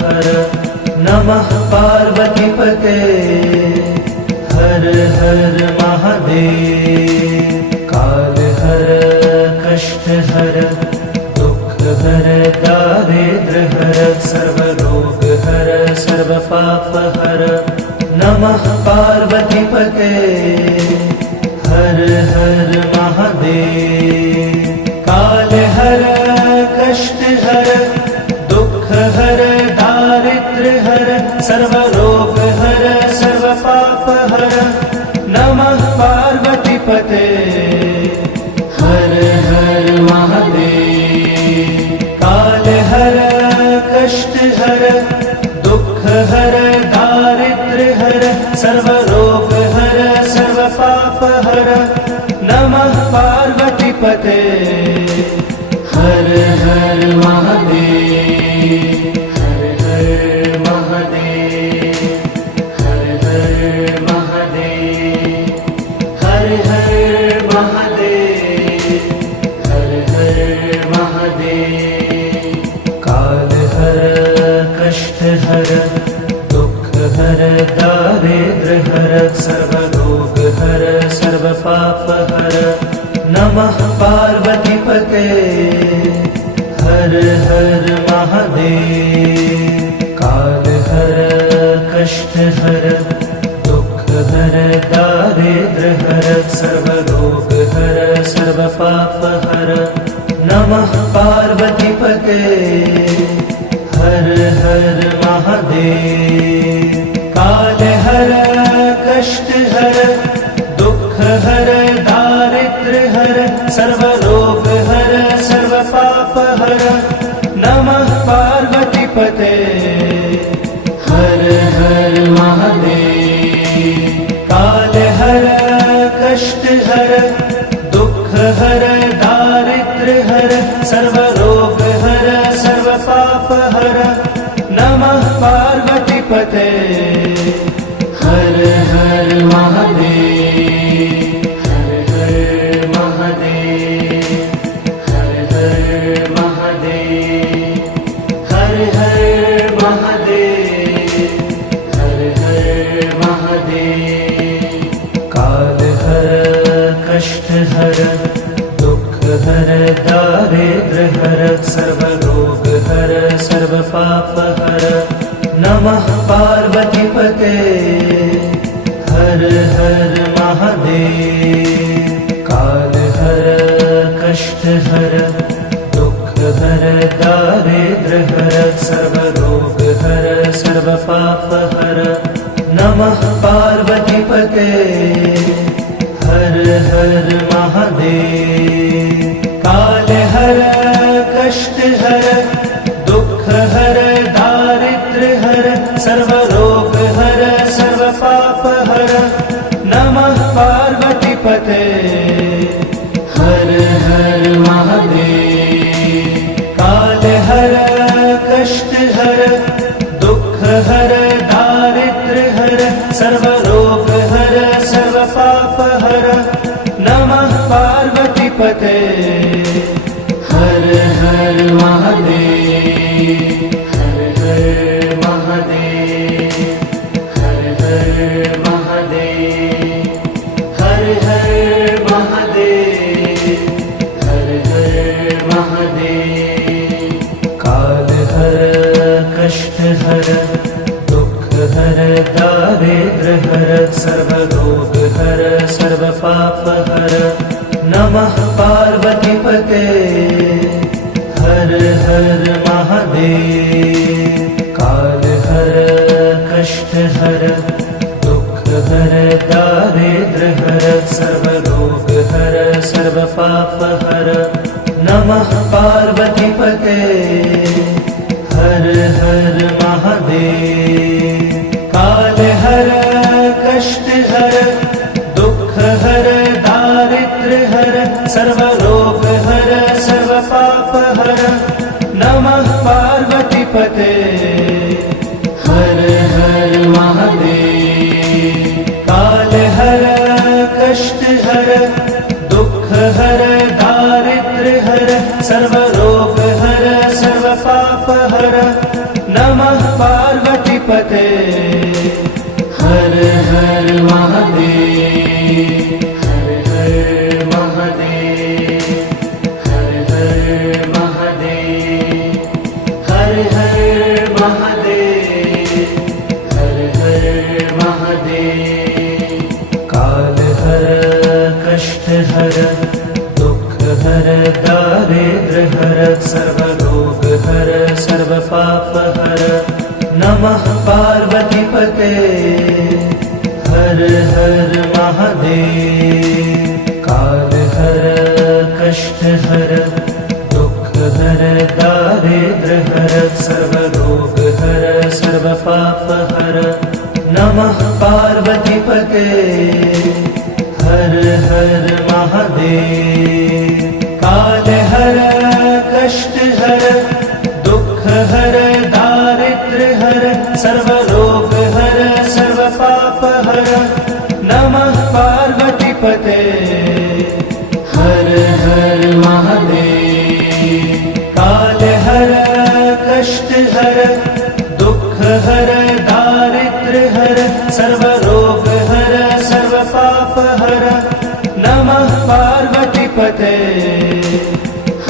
हर नमः पार्वतीपते हर हर महादेव। काल हर कष्ट हर दुख हर दारिद्र हर सर्व रोग हर सर्व पाप हर नमः पार्वतीपते हर हर महादेव। काल हर कष्ट हर दुख हर दारिद्र हर सर्व रोग हर सर्व पाप हर नमः पार्वतीपते हर हर महादेव। काल हर कष्ट हर दुख हर दारिद्र हर सर्व रोग हर सर्व पाप हर नमः पार्वतीपते हर हर महादेव। हर हर महादेव हर हर महादेव हर हर महादेव हर हर महादेव। काल हर कष्ट हर दुख हर दारिद्र हर सर्व रोग हर सर्व पाप हर नमः पार्वतीपते हर हर महादेव। काल हर कष्ट हर दुख हर दारिद्र हर सर्व रोग हर सर्व पाप हर नमः पार्वतीपते हर हर महादेव। काल हर कष्ट हर दुख हर दारिद्र हर सर्व रोग हर सर्व पाप हर नमः पार्वतीपते हर हर महादेव। काल हर कष्ट हर दुख हर दारिद्र हर सर्व रोग हर सर्व पाप हर नमः पार्वतीपते हर हर महादेव। हर हर महादेव हर हर महादेव हर हर महादेव हर हर महादेव। काल हर कष्ट हर दुख हर दारिद्र हर सर्व रोग हर सर्व पाप हर नमः पार्वतीपते हर हर महादेव। काल हर कष्ट हर दुख हर दारिद्र हर सर्व रोग हर सर्व पाप हर नमः पार्वतीपते हर हर महादेव। काल हर कष्ट हर दुख हर दारिद्र हर सर्व रोग हर सर्व पाप हर नमः पार्वतीपते हर हर महादेव। काल हर कष्ट हर दुख हर दारिद्र हर सर्व रोग हर सर्व पाप हर नमः पार्वतीपते हर हर महादेव। हर हर महादेव हर हर महादेव हर हर महादेव हर हर महादेव। काल हर कष्ट हर दुख हर दारिद्र हर सर्व रोग हर सर्व पाप हर नमः पार्वतीपते हर हर महादेव। काल हर कष्ट हर दुख हर दारिद्र हर सर्व रोग हर सर्व पाप हर नमः पार्वतीपते हर हर महादेव। काल हर कष्ट हर दुख हर दारिद्र हर सर्व रोग हर सर्व पाप हर नमः पार्वतीपते हर हर महादेव। काल हर कष्ट हर दुख हर दारिद्र हर सर्व रोग हर सर्व पाप हर नमः पार्वतीपते हर हर महादेव हर हर महादेव हर हर महादेव हर हर महादेव हर हर महादेव काल हर कष्ट हर दुख हर दारिद्र हर सर्व रोग हर सर्व पाप हर नमः पार्वतीपते हर हर महादेव काल हर कष्ट हर दुख हर दारिद्र हर सर्व रोग हर सर्व पाप हर नमः पार्वतीपते हर हर महादेव काल हर कष्ट हर दुख हर दारिद्र हर सर्व रोग हर सर्व पाप हर नमः पार्वतीपते हर हर महादेव काल हर कष्ट हर दुख हर दारिद्र हर सर्व रोग हर सर्व पाप हर नमः पार्वतीपते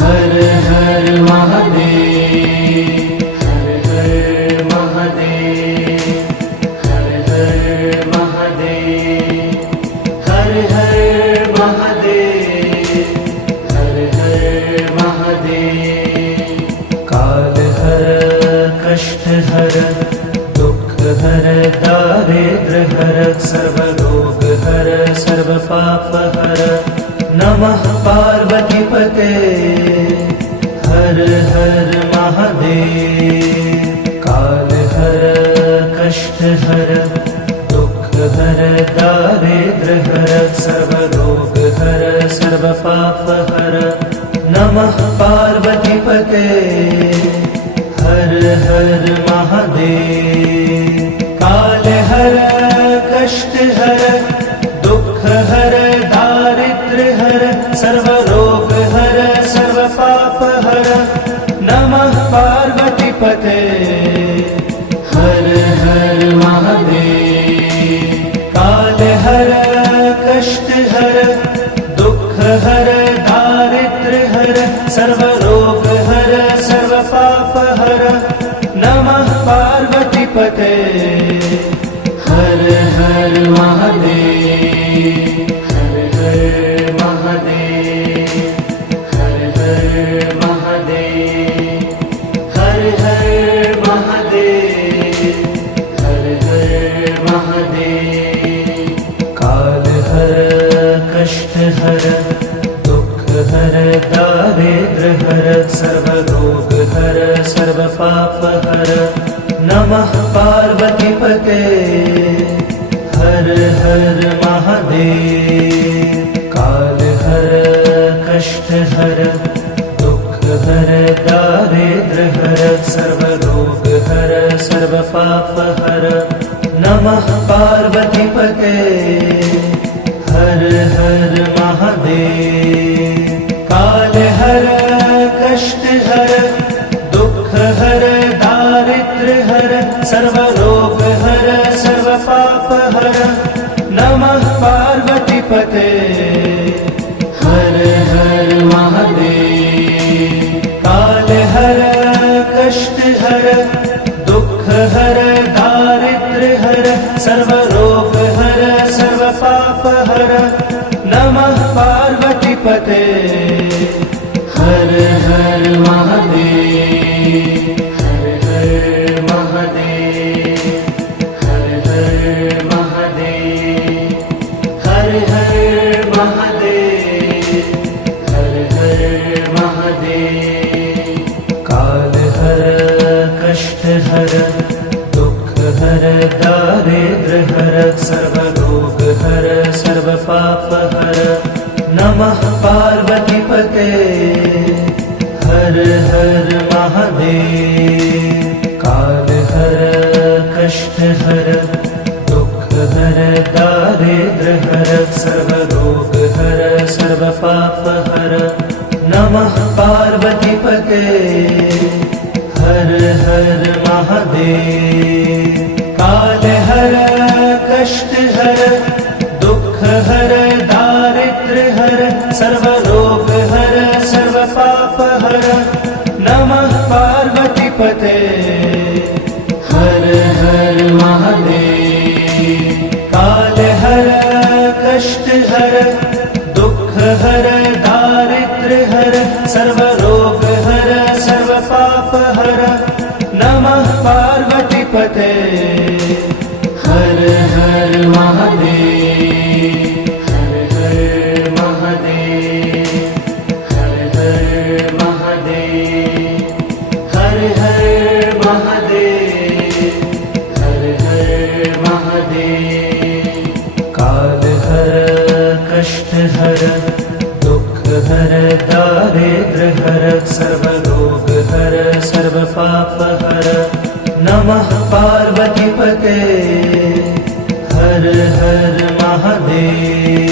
हर हर महादेव हर हर महादेव हर हर महादेव हर हर महादेव हर हर महादेव काल हर कष्ट हर दुख हर दारिद्र हर सर्व रोग हर सर्व पाप हर नमः पार्वतीपते हर हर महादेव काल हर कष्ट हर दुख हर दारिद्र हर सर्व रोग हर सर्व पाप हर नमः पार्वतीपते हर हर महादेव काल हर कष्ट हर दुख हर दारिद्र हर सर्व रोग हर सर्व पाप हर नमः पार्वतीपते हर हर महादेव काल हर कष्ट हर दुख हर दारिद्र हर सर्व रोग हर सर्व पाप हर नमः पार्वतीपते हर हर महादेव हर हर महादेव हर हर महादेव हर हर महादेव हर हर महादेव काल हर कष्ट हर दुख हर दारिद्र हर सर्व रोग हर सर्व पाप हर नमः पार्वतीपते हर हर महादेव काल हर कष्ट हर दुख हर दारिद्र हर सर्व रोग हर सर्व पाप हर नमः पार्वतीपते हर हर महादेव काल हर कष्ट हर दुख हर दारिद्र हर सर्व रोग हर सर्व पाप हर नमः पार्वतीपते हर हर महादेव काल हर कष्ट हर दुख हर दारिद्र हर सर्व रोग हर सर्व पाप हर नमः पार्वतीपते हर हर महादेव हर हर महादेव हर हर महादेव हर हर महादेव हर हर महादेव काल हर कष्ट हर दुख हर दारिद्र हर सर्व रोग हर सर्व पाप हर नमः पार्वतीपते हर हर महादेव काल हर कष्ट हर दुख हर दारिद्र हर सर्व रोग हर सर्व पाप हर नमः पार्वतीपते हर हर महादेव। पार्वतीपते हर हर महादेव हर हर महादेव हर हर महादेव हर हर महादेव हर हर महादेव काल हर कष्ट हर दुख हर दारिद्र हर सर्व रोग हर सर्व पाप हर नमः पार्वतीपते हर हर महादेव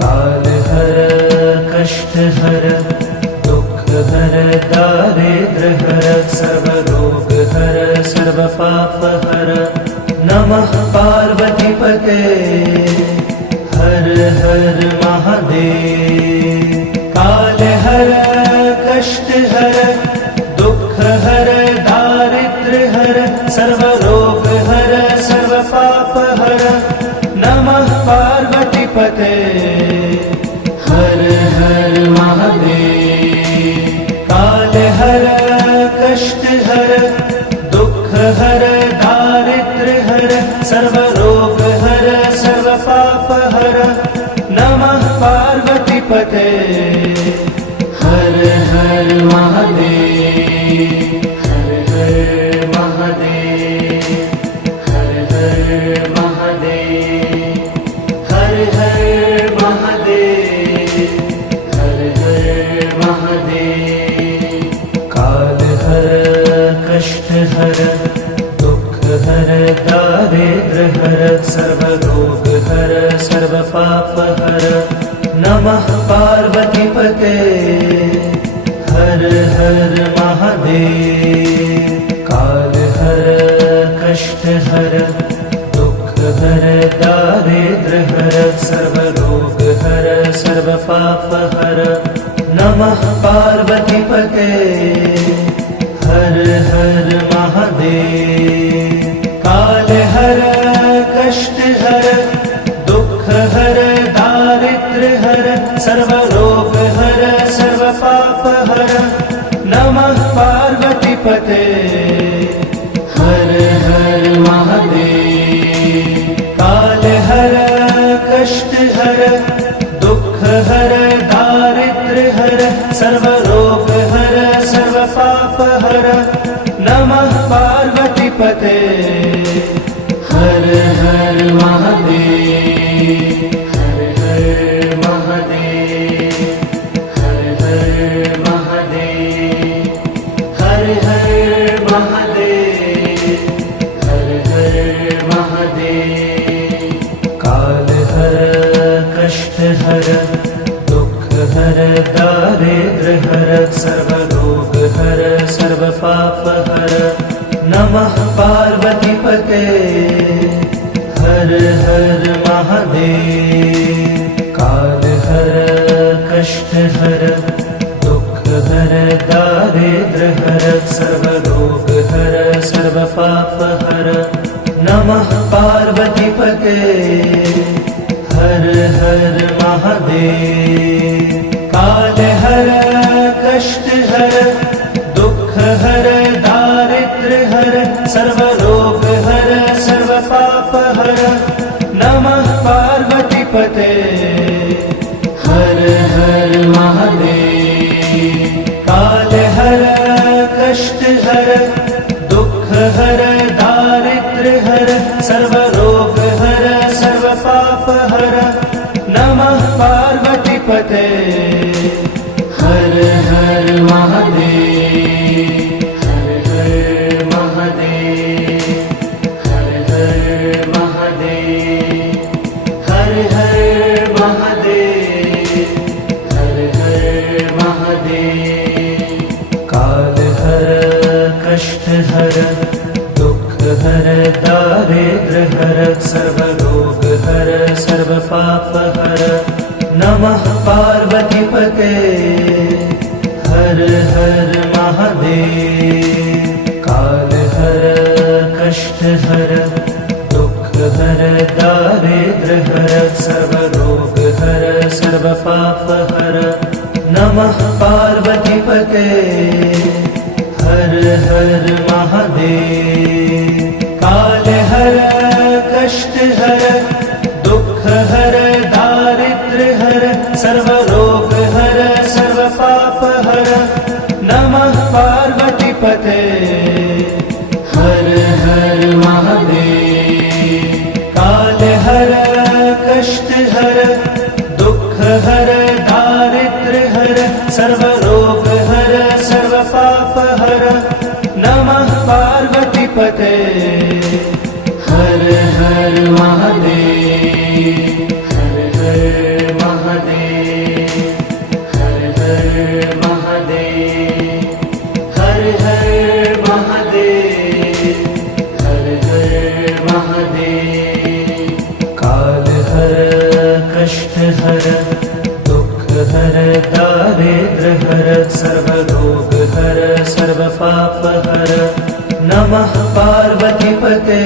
काल हर कष्ट हर दुख हर दारिद्र हर सर्व रोग हर सर्व पाप हर नमः पार्वतीपते हर हर महादेव काल हर कष्ट हर दुख हर दारिद्र हर सर्व रोग हर सर्व पाप हर नमः पार्वतीपते हर हर महादेव काल हर कष्ट हर दुख हर दारिद्र हर सर्व रोग हर सर्व पाप हर नमः पार्वतीपते हर हर महादेव हर हर महादेव हर हर महादेव हर हर महादेव हर हर महादेव काल हर कष्ट हर दुख हर दारिद्र हर सर्व रोग हर सर्व पाप हर नमः पार्वतीपते हर हर महादेव काल हर कष्ट हर दुख हर दारिद्र हर सर्व रोग हर सर्व पाप हर नमः पार्वतीपते हर हर महादेव काल हर कष्ट हर दुख हर दारिद्र हर सर्व रोग हर सर्व पाप हर नमः पार्वतीपते हर हर महादेव काल हर कष्ट हर दुख हर दारिद्र हर सर्व रोग हर सर्व पाप हर नमः पार्वतीपते हर हर महादेव हर हर महादेव हर हर महादेव हर हर महादेव हर हर महादेव काल हर कष्ट हर दुख हर दारिद्र हर सर्व रोग हर सर्व पाप हर नमः पार्वतीपते हर हर महादेव काल हर कष्ट हर दुख हर दारिद्र हर सर्व रोग हर सर्व पाप हर नमः पार्वतीपते हर हर महादेव काल हर कष्ट हर दुख हर दारिद्र हर सर्व रोग हर सर्व पाप हर नमः पार्वतीपते हर हर महादेव काल हर कष्ट हर दुख हर दारिद्र हर सर्व रोग हर सर्व पाप हर नमः पार्वतीपते हर हर महादेव हर हर महादेव हर हर महादेव हर हर महादेव हर हर महादेव काल हर कष्ट हर दुख हर दारिद्र हर सर्व रोग हर सर्व पाप हर नमः पार्वतीपते हर हर महादेव काल हर कष्ट हर दुख हर दारिद्र हर सर्व रोग हर सर्व पाप हर नमः पार्वतीपते हर हर महादेव। पते। हर हर महादेव, हर हर महादेव, हर हर महादेव, हर हर महादेव, हर हर महादेव। काल हर कष्ट हर दुख हर दारिद्र हर सर्व रोग हर सर्व पाप हर। नमः पार्वती पते।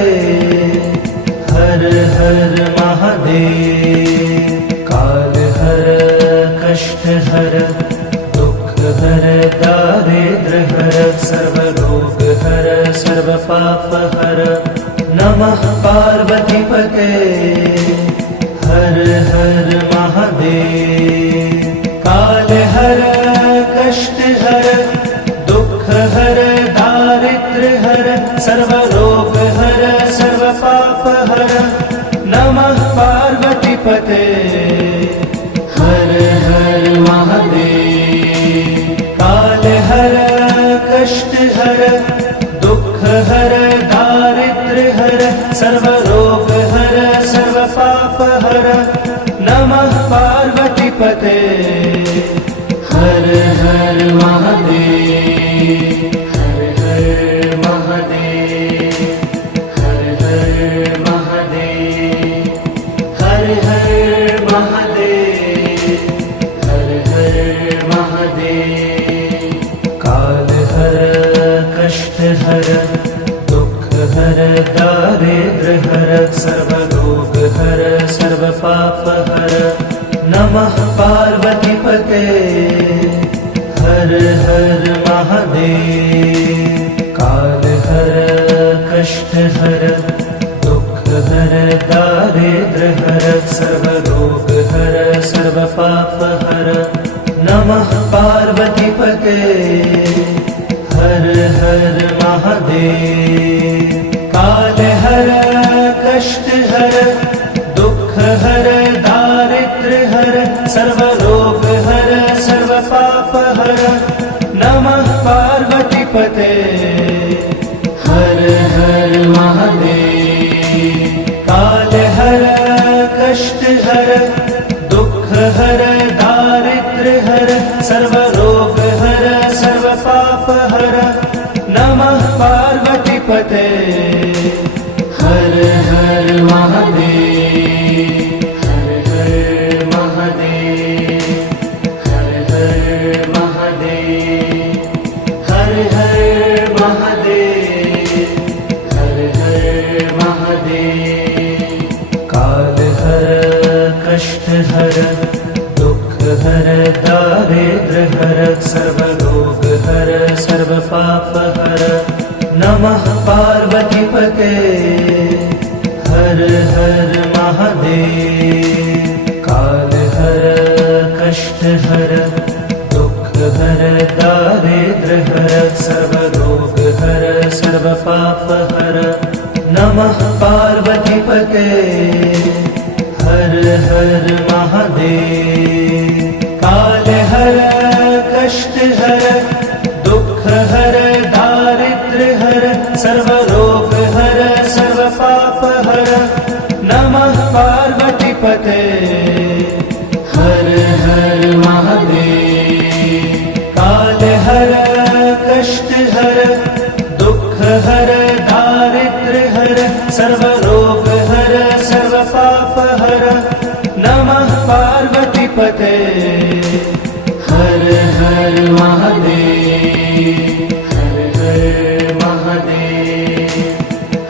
हर हर महादेव। काल हर कष्ट हर दुख हर दारिद्र हर सर्व रोग हर सर्व पाप हर। नमः पार्वती पते। हर हर महादेव। काल हर कष्ट हर दुख हर दारिद्र हर सर्व रोग हर सर्व पाप हर। नमः पार्वती पते। हर हर महादेव। काल हर कष्ट हर दुख हर दारिद्र हर सर्व रोग हर सर्व पाप हर। नमः पार्वती पते। हर हर महादेव। हर हर महादेव, हर हर महादेव, हर हर महादेव, हर हर महादेव। काल हर कष्ट हर दुख हर दारिद्र हर सर्व रोग हर सर्व पाप हर। नमः पार्वती पते। हर हर महादेव। काल हर कष्ट हर दुख हर दारिद्र हर सर्व रोग हर सर्व पाप हर। नमः पार्वती पते। हर हर महादेव। काल हर कष्ट हर दुख हर दारिद्र हर सर्व रोग हर सर्व पाप हर। नमः पार्वती पते। हर हर महादेव। काल हर कष्ट हर दुख हर दारिद्र हर सर्व रोग हर सर्व पाप हर। नमः पार्वती पते। हर हर महादेव। हर हर महादेव, हर हर महादेव, हर हर महादेव, हर हर महादेव। काल हर कष्ट हर दुख हर दारिद्र हर सर्व रोग हर सर्व पाप हर। नमः पार्वती पते। हर हर महादेव। काल हर कष्ट हर दुख हर दारिद्र हर सर्व रोग हर सर्व पाप हर। नमः पार्वती पते। हर हर महादेव। काल हर कष्ट हर दुख हर दारिद्र हर सर्व रोग हर सर्व पाप हर। नमः पार्वती पते। हर हर महादेव। काल हर कष्ट हर दुख हर दारिद्र हर सर्व रोग हर सर्व पाप हर। नमः पार्वती पते। हर हर महादेव। हर हर महादेव,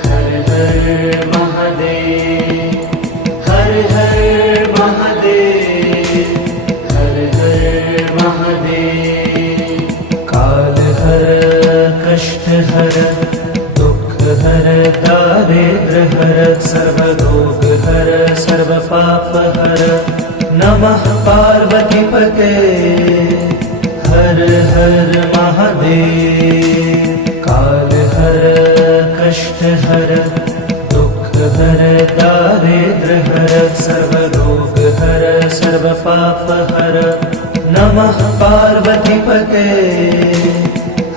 हर हर महादेव, हर हर महादेव, हर हर महादेव। काल हर कष्ट हर दुख हर दारिद्र हर सर्व रोग हर सर्व पाप हर। नमः पार्वती पते। हर हर महादेव। काल हर कष्ट हर दुख हर दारिद्र हर सर्व रोग हर सर्व पाप हर। नमः पार्वती पते।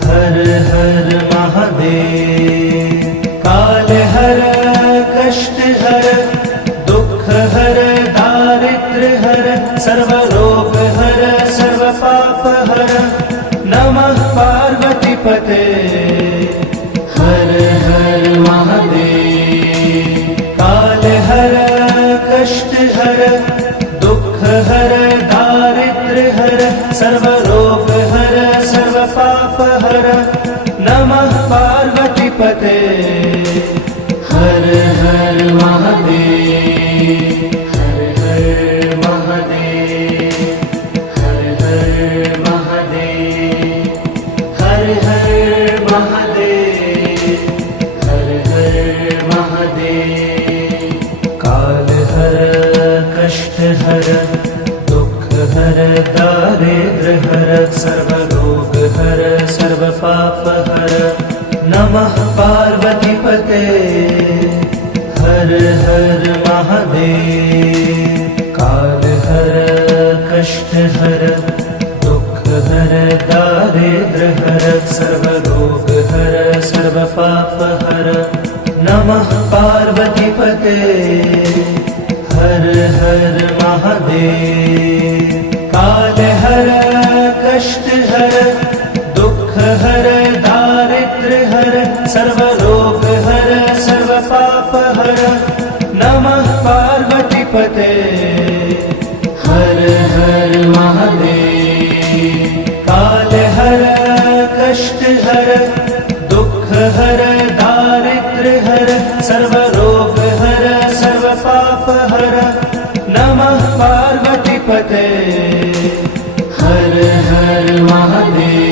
हर हर महादेव। पते हर हर महादेव। काल हर कष्ट हर दुख हर दारिद्र हर सर्व रोग हर सर्व पाप हर नमः पार्वती पते हर हर महादेव। काल हर कष्ट हर दुख हर दारिद्र हर सर्व रोग हर सर्व पाप हर नमः पार्वती पते हर हर महादेव। काल हर कष्ट हर दुख हर दारिद्र हर सर्व रोग हर सर्व पाप हर नमः पार्वती पते हर हर महादेव।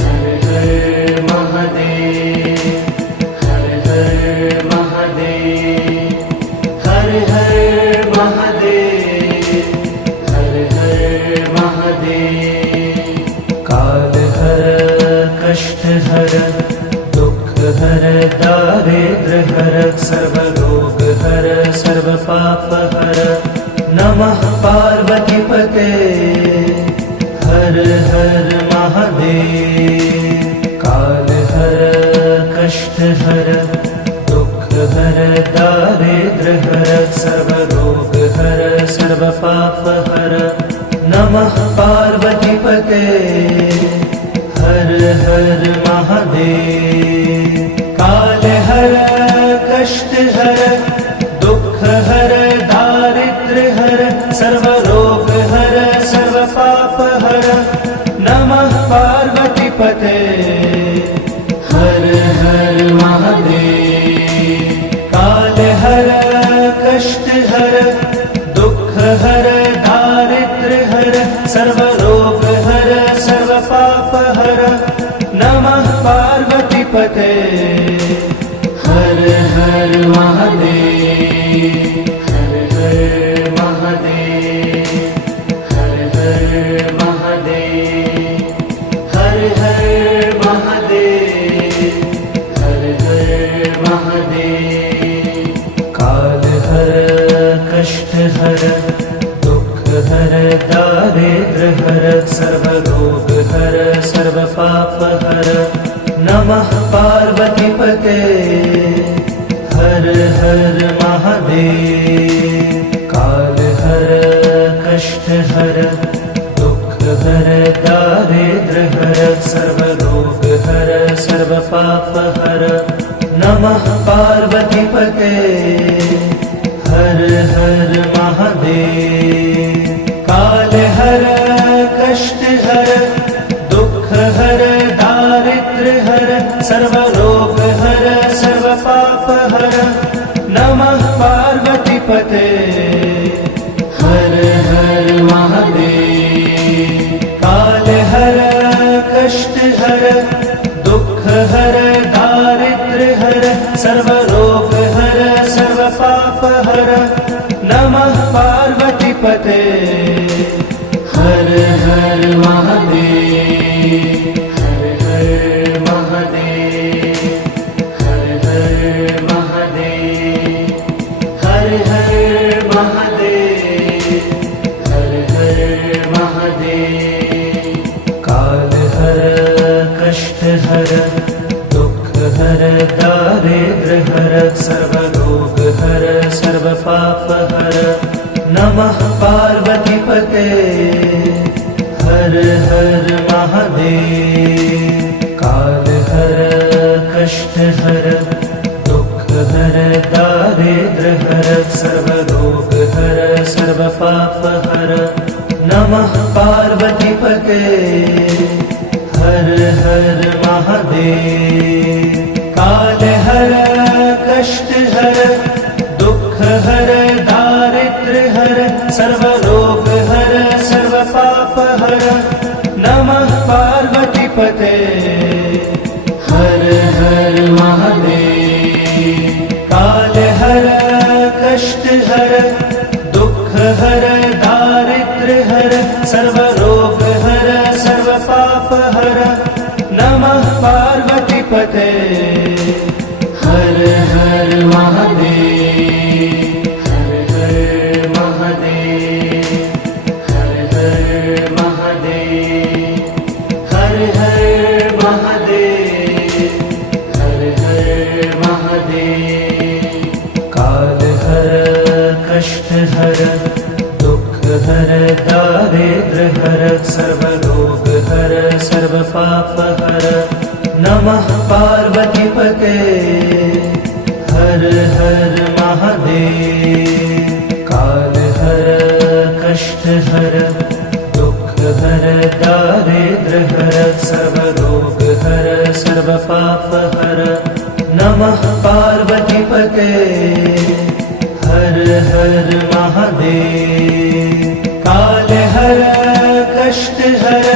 हर हर महादेव। हर हर महादेव। हर हर महादेव। हर हर महादेव। काल हर कष्ट हर दुख हर दारिद्र हर सर्व रोग हर सर्व पाप हर नमः पार्वती पते हर हर महादेव। काल हर कष्ट हर दुख हर दारिद्र हर सर्व रोग हर सर्व पाप हर नमः पार्वती पते हर हर महादेव। काल हर कष्ट हर दुख हर दारिद्र हर सर्व रोग हर सर्व पाप हर नमः पार्वती पते हर हर महादेव। काल हर कष्ट हर दुख हर दारिद्र हर सर्व रोग हर सर्व पाप हर नमः पार्वती पते हर हर महादेव। हर हर महादेव। हर हर महादेव। हर हर महादेव। हर हर महादेव। काल हर कष्ट हर दुख हर दारिद्र हर सर्व रोग हर सर्व पाप हर नमः पार्वती पते हर हर महादेव। काल हर कष्ट हर दुख हर दारिद्र हर सर्व रोग हर सर्व पाप हर नमः पार्वती पते हर हर महादेव। काल हर कष्ट हर दुख हर दारिद्र हर सर्व रोग हर सर्व पाप हर नमः पार्वती पते हर हर महादेव। काल हर कष्ट हर दुख हर दारिद्र हर सर्व रोग हर सर्व पाप हर नमः पार्वती पते हर हर महादेव। हर हर महादेव। हर हर महादेव। हर हर महादेव। हर हर महादेव। काल हर कष्ट हर दुख हर दारिद्र हर सर्व रोग हर सर्व पाप हर नमः पार्वती पते हर हर महादेव। काल हर कष्ट हर दुख हर दारिद्र हर सर्व रोग हर सर्व पाप हर नमः पार्वती पते हर हर महादेव। काल हर कष्ट हर दुख हर दारिद्र हर सर्व रोग हर सर्व पाप हर नमः पार्वती पते हर हर महादेव। काल हर कष्ट हर दुख हर दारिद्र हर सर्व रोग हर सर्व पाप हर नमः पार्वती पते हर हर महादेव, हर हर महादेव, हर हर महादेव, हर हर महादेव, हर हर महादेव। काल हर कष्ट हर दुख हर दारिद्र हर सर्वरोग हर सर्व पाप हर नमः पार्वती पते हर हर महादेव। काल हर कष्ट हर दुख हर दारिद्र हर सर्वरोग हर सर्व पाप हर नमः पार्वती पते हर हर महादेव। काल हर कष्ट हर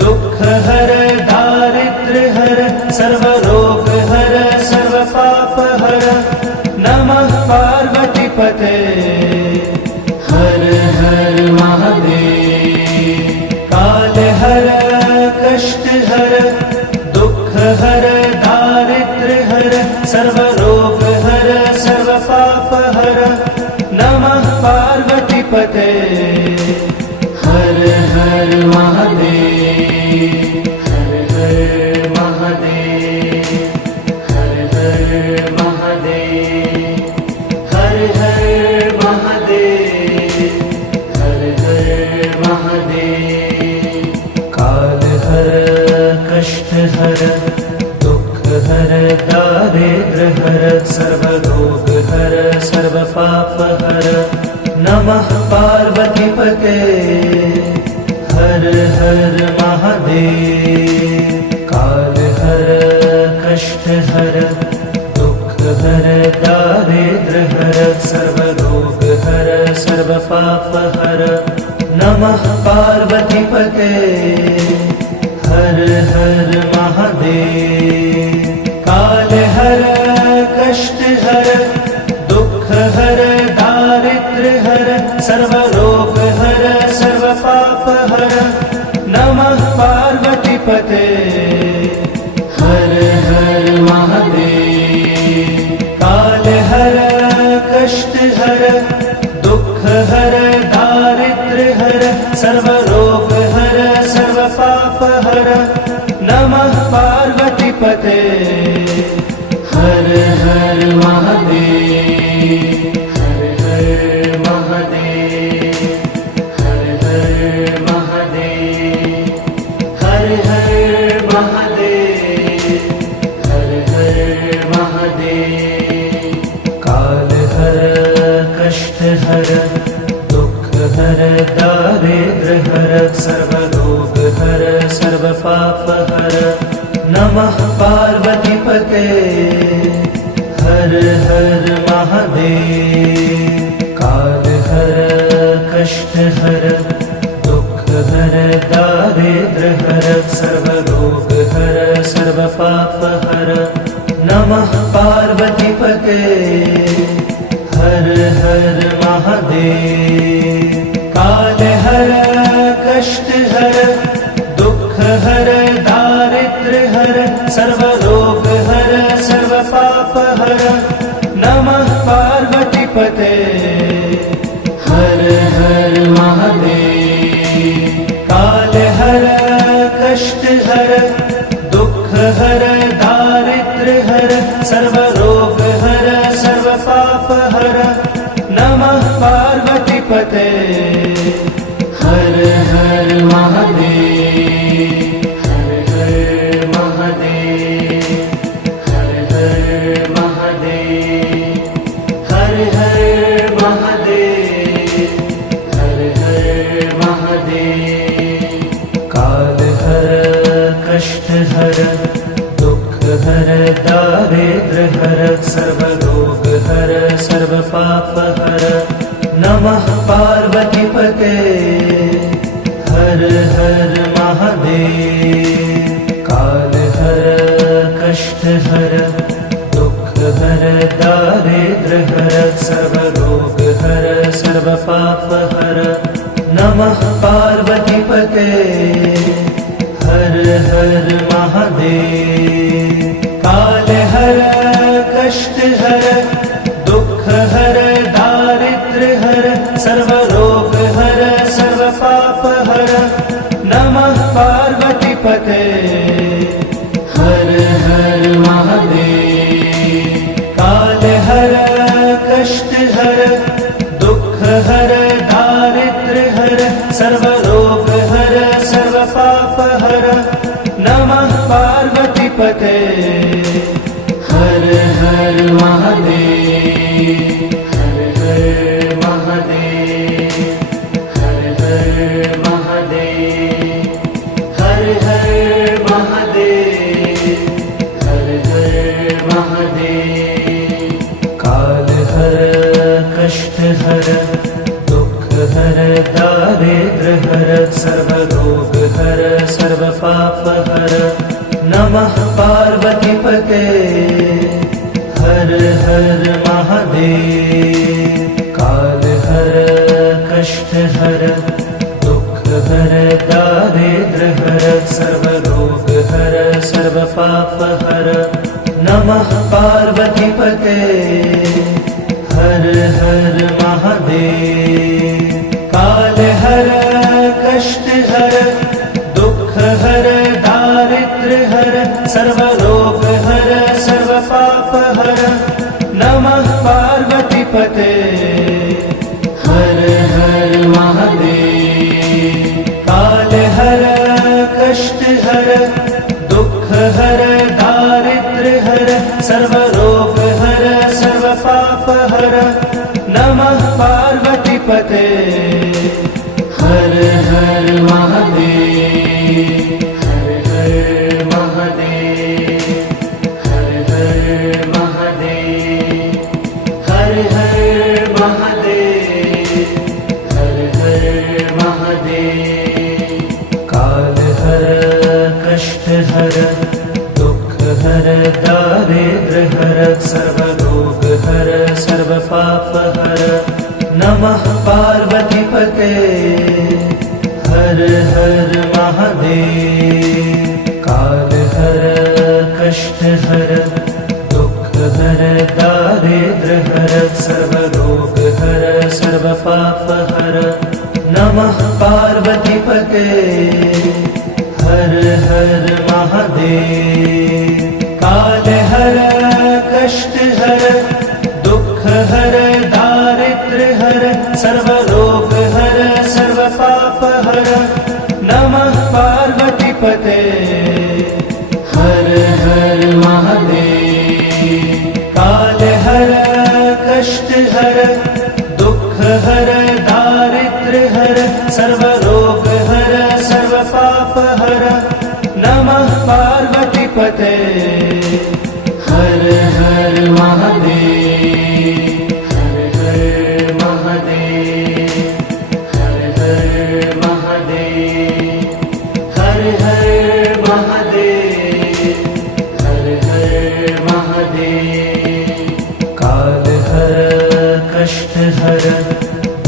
दुख हर दारिद्र हर सर्वरोग हर सर्व पाप हर नमः पार्वती पते हर हर महादेव। काल हर कष्ट हर दुख हर दारिद्र हर सर्वरोग हर सर्व पाप हर नमः पार्वती पते हर हर महादेव, हर हर महादेव, हर हर महादेव, हर हर महादेव, हर हर महादेव। काल हर कष्ट हर दुख हर दारिद्र हर सर्वरोग हर सर्व पाप हर नमः पार्वती पते हर हर महादेव। काल हर कष्ट हर दुख हर दारिद्र हर सर्वरोग हर सर्व पाप हर नमः पार्वती पते हर हर महादेव। काल हर कष्ट हर दुख हर दारिद्र हर सर्वरोग हर सर्व पाप हर नमः पार्वती पते हर हर महादेव। काल हर कष्ट हर दुख हर दारिद्र हर सर्वरोग हर सर्व पाप हर नमः पार्वती पते हर हर महादेव, हर हर महादेव, हर हर महादेव, हर हर महादेव, हर हर महादेव। काल हर कष्ट हर दुख हर दारिद्र हर सर्वरोग हर सर्व पाप हर नमः पार्वती पते हर हर महादेव। काल हर कष्ट हर दुख हर दारिद्र हर सर्वरोग हर सर्व पाप हर नमः पार्वती पते हर हर महादेव। काल हर कष्ट हर दुख हर दारिद्र हर सर्वरोग हर सर्व पाप हर नमः पार्वती पते हर हर महादेव। काल हर कष्ट हर दुख हर दारिद्र हर सर्वरोग हर सर्व पाप हर नमः पार्वती पते हर हर महादेव, हर हर महादेव, हर हर महादेव, हर हर महादेव, हर हर महादेव। काल हर कष्ट हर दुख हर दारिद्र हर सर्वरोग हर सर्व पाप हर नमः पार्वती पते हर हर महादेव। काल हर कष्ट हर दुख हर दारिद्र हर सर्वरोग हर सर्व पाप हर नमः पार्वती पते हर हर महादेव। काल हर कष्ट हर दुख हर दारिद्र्य हर सर्व रोग हर सर्व पाप हर नमः पार्वती पते हर हर महादेव। काल हर कष्ट हर दुख हर दारिद्र्य हर सर्व रोग हर सर्व पाप हर नमः पार्वती पते हर हर महादेव। हर हर महादेव हर हर महादेव हर हर महादेव हर हर महादेव। काल हर कष्ट हर दुख हर दारिद्र्य हर सर्व रोग हर सर्व पाप हर नमः पार्वती पते हर हर महादेव। काल हर कष्ट हर दुख हर दारिद्र्य हर सर्व रोग हर सर्व पाप हर नमः पार्वती पते हर हर महादेव। काल हर कष्ट हर दुख हर दारिद्र्य हर सर्व रोग हर सर्व पाप हर नमः पार्वती पते हर हर महादेव। काल हर कष्ट हर दुख हर दारिद्र्य हर सर्व रोग हर सर्व पाप हर नमः पार्वती पते हर हर महादेव। हर हर महादेव हर हर महादेव हर हर महादेव हर हर महादेव। काल हर कष्ट हर दुख हर दारिद्र्य हर सर्व रोग हर सर्व पाप हर नमः पार्वती पते हर हर महादेव। काल हर कष्ट हर दुख हर दारिद्र्य हर सर्व रोग हर सर्व पाप हर नमः पार्वती पते हर हर महादेव। काल हर कष्ट हर दुख हर दारिद्र्य हर सर्व रोग हर सर्व पाप हर नमः पार्वती पते हर हर महादेव। काल हर कष्ट हर दुख हर दारिद्र्य हर सर्व रोग हर सर्व पाप हर नमः पार्वती पते हर हर महादेव। हर हर महादेव हर हर महादेव हर हर महादेव हर हर महादेव। काल हर कष्ट हर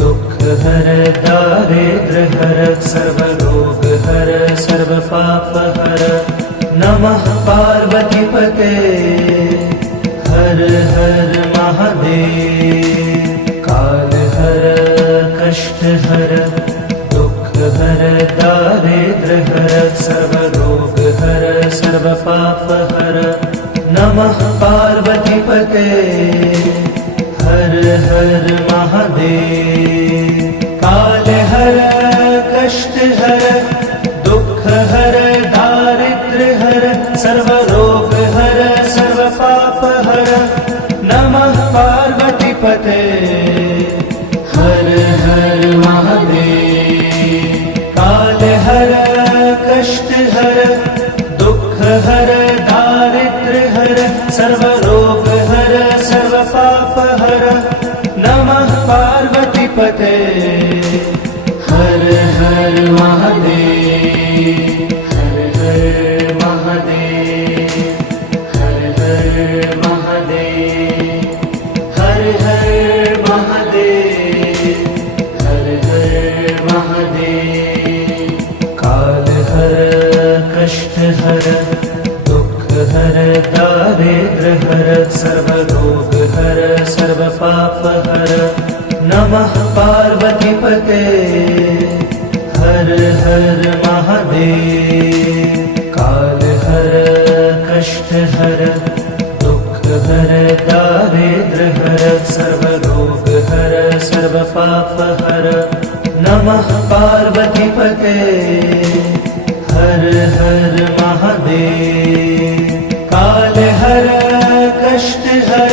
दुख हर दारिद्र्य हर सर्व रोग हर सर्व पाप हर नमः पार्वती पते हर हर महादेव। काल हर कष्ट हर दुख हर दारिद्र्य हर सर्व रोग हर सर्व पाप हर नमः पार्वती पते हर हर महादेव। काल हर कष्ट हर दुख हर दारिद्र्य हर सर्व रोग हर सर्व पाप हर नमः पार्वती पते हर हर महादेव। काल हर कष्ट हर दुख हर दारिद्र्य हर सर्व रोग हर सर्व पाप हर नमः पार्वती पते हर हर महादेव। हर हर महादेव हर हर महादेव हर हर महादेव हर हर महादेव। काल हर कष्ट हर दुख हर दारिद्र्य हर सर्वरोगहर सर्वपापहर नमः पार्वतीपते हर हर महादेव कालहर कष्टहर दुःखहर दारिद्र्यहर सर्वरोगहर सर्वपापहर नमः पार्वतीपते हर हर महादेव कालहर कष्टहर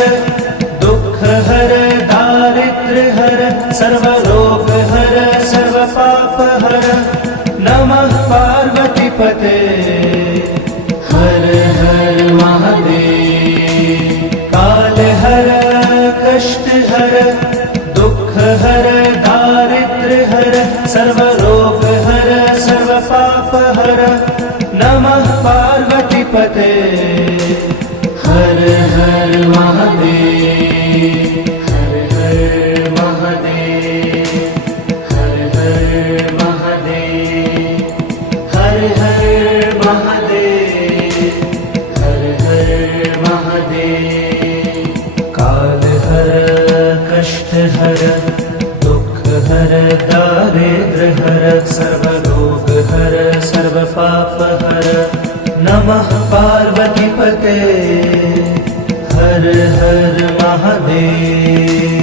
दुःखहर दारिद्र्यहर सर्वरोगहर सर्वपापहर नमः पार्वतीपते हर हर महादेव कालहर कष्टहर दुःखहर दारिद्र्यहर सर्वरोगहर सर्वपापहर नमः पार्वतीपते हर हर महादेव हर हर महादेव हर हर महादेव हर हर महादेव हर हर महादेव कालहर कष्टहर दुःखहर दारिद्र्यहर सर्वरोगहर सर्वपापहर नमः पार्वतीपते हर हर महादेव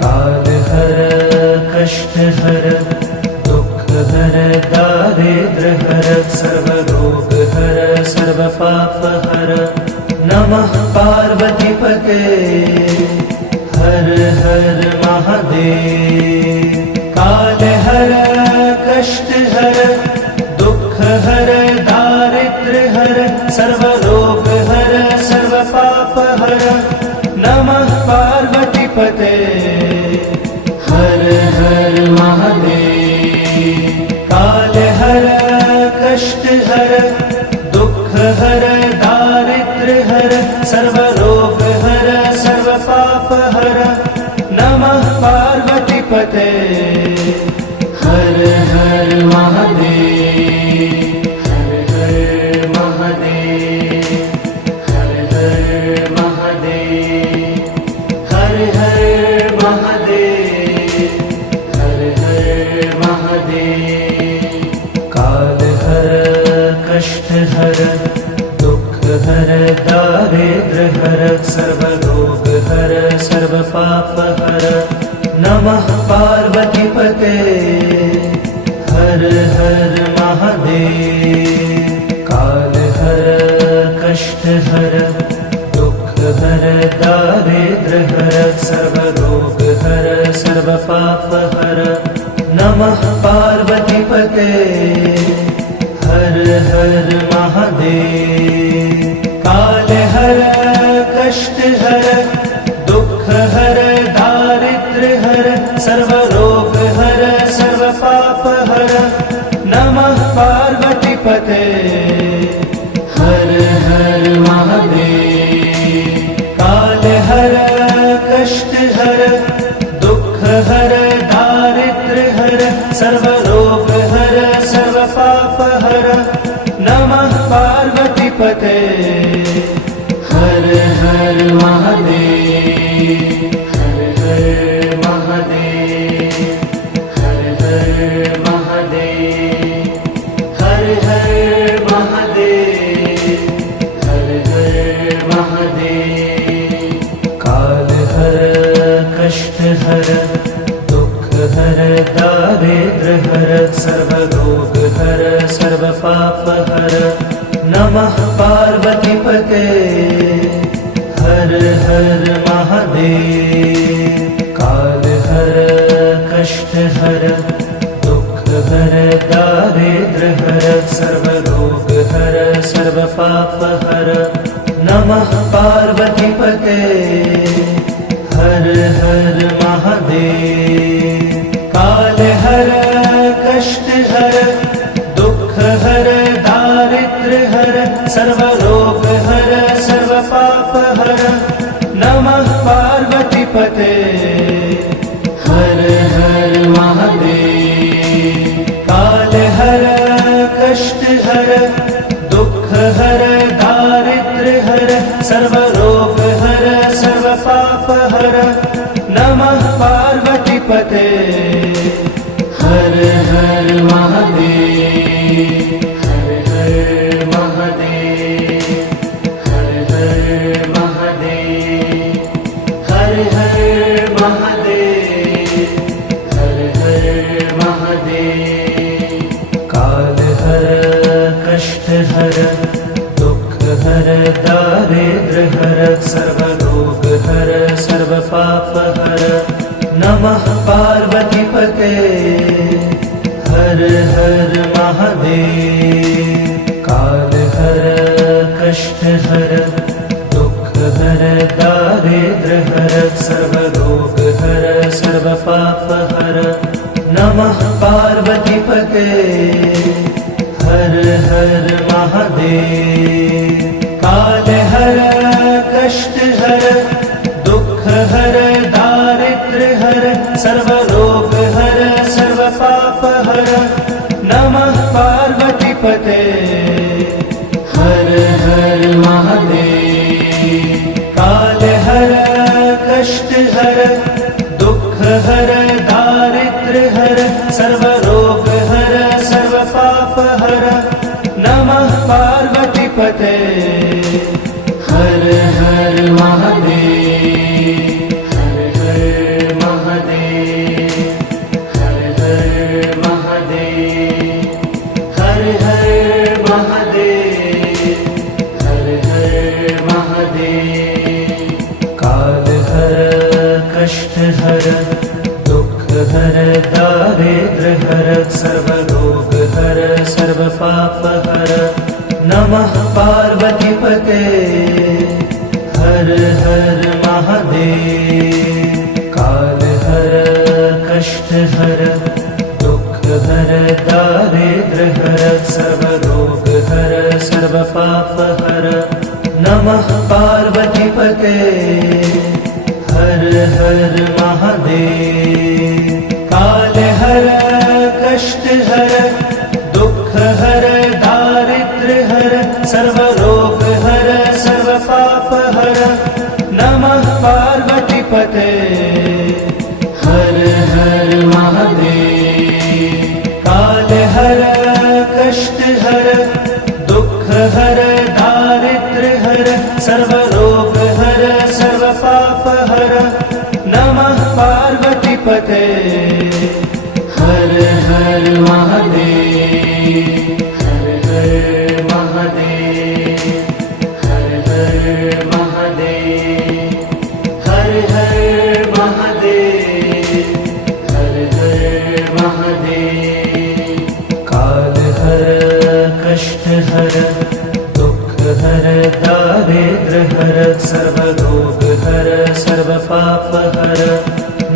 कालहर कष्टहर दुःखहर दारिद्र्यहर सर्वरोगहर सर्वपापहर नमः पार्वतीपते हर हर महादेव कालहर कष्टहर दुःखहर दारिद्र्यहर सर्वरोगहर सर्वपापहर नमः पार्वतीपते हर हर महादेव कालहर कष्टहर दुःखहर दारिद्र्यहर सर्वरोगहर सर्वपापहर नमः पार्वतीपते हर हर महादेव हर हर महादेव हर हर महादेव हर हर महादेव हर हर महादेव कालहर कष्टहर दुःखहर दारिद्र्यहर सर्वरोगहर सर्वपापहर नमः पार्वतीपते हर हर महादेव कालहर कष्टहर दुःखहर दारिद्र्यहर सर्वरोगहर सर्वपापहर नमः पार्वतीपते हर हर महादेव कालहर कष्टहर दुःखहर दारिद्र्यहर सर्वरोगहर सर्वपापहर नमः पार्वतीपते हर हर महादेव कालहर कष्टहर दुःखहर दारिद्र्यहर सर्वरोगहर सर्वपापहर नमः पार्वतीपते हर हर महादेव हर हर महादेव हर हर महादेव हर हर महादेव हर हर महादेव कालहर कष्टहर दुःखहर दारिद्र्यहर सर्वरोगहर सर्वपापहर नमः पार्वतीपते हर हर महादेव कालहर कष्टहर दुःखहर दारिद्र्यहर सर्वरोगहर सर्वपापहर नमः पार्वतीपते हर हर महादेव कालहर कष्टहर दुःखहर दारिद्र्यहर सर्वरोगहर सर्वपापहर नमः पार्वतीपते हर हर महादेव कालहर कष्टहर दुःखहर दारिद्र्यहर सर्वरोगहर सर्वपापहर नमः पार्वतीपते हर हर महादेव हर हर महादेव हर हर महादेव हर हर महादेव हर हर महादेव काल हर कष्ट हर दुख हर दारिद्र हर सर्वरोग हर सर्वपाप हर नमः पार्वतीपते हर हर महादेव काल हर कष्ट हर दुख हर दारिद्र हर सर्वरोग हर सर्वपाप हर नमः पार्वतीपते हर हर महादेव काल हर कष्ट हर दुख हर दारिद्र हर सर्वरोग हर सर्वपाप हर नमः पार्वतीपते हर हर महादेव काल हर कष्ट हर दुख हर दारिद्र हर सर्वरोग हर सर्वपाप हर नमः पार्वतीपते हर हर महादेव हर हर महादेव हर हर महादेव हर हर महादेव हर हर महादेव काल हर कष्ट हर दुख हर दारिद्र हर सर्वरोग हर सर्वपाप हर नमः पार्वतीपते हर हर महादेव काल हर कष्ट हर दुख हर दारिद्र हर सर्वरोग हर सर्वपाप हर नमः पार्वतीपते हर हर महादेव काल हर कष्ट हर दुख हर दारिद्र हर सर्वरोग हर सर्वपाप हर नमः पार्वतीपते हर हर महादेव काल हर कष्ट हर दुख हर दारिद्र हर सर्वरोग हर सर्वपाप हर नमः पार्वतीपते हर हर महादेव हर हर महादेव हर हर महादेव हर हर महादेव हर हर महादेव काल हर कष्ट हर दुख हर दारिद्र हर सर्वरोग हर सर्वपाप हर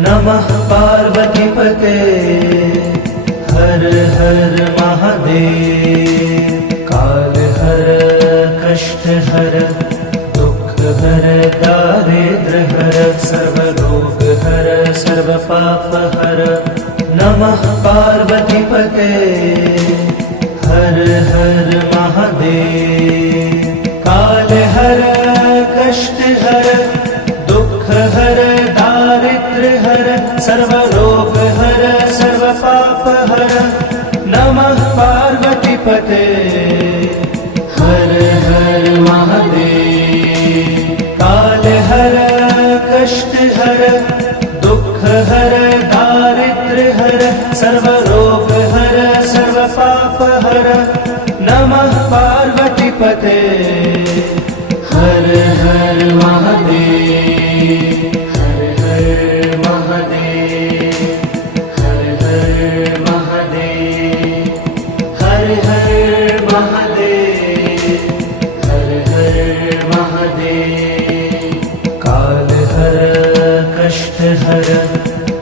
नमः पार्वतीपते हर हर महादेव काल हर कष्ट हर दुख हर दारिद्र हर सर्वरोग हर सर्वपाप हर नमः पार्वतीपते हर हर महादेव काल हर कष्ट हर दुख हर दारिद्र हर सर्वरोग हर सर्वपाप हर नमः पार्वतीपते हर हर महादेव काल हर कष्ट हर दुख हर दारिद्र हर सर्वरोग हर सर्वपाप हर नमः पार्वतीपते हर हर महादेव हर हर महादेव हर हर महादेव हर हर महादेव हर हर महादेव काल हर कष्ट हर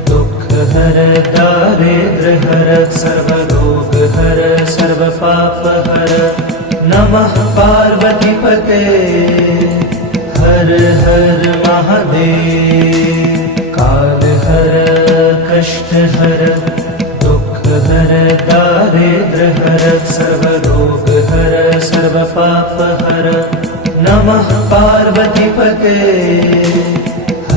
दुख हर दारिद्र हर सर्वरोग हर सर्वपाप हर नमः पार्वतीपते हर हर महादेव काल हर कष्ट हर दुख हर दारिद्र हर सर्वरोग हर सर्वपाप हर नमः पार्वतीपते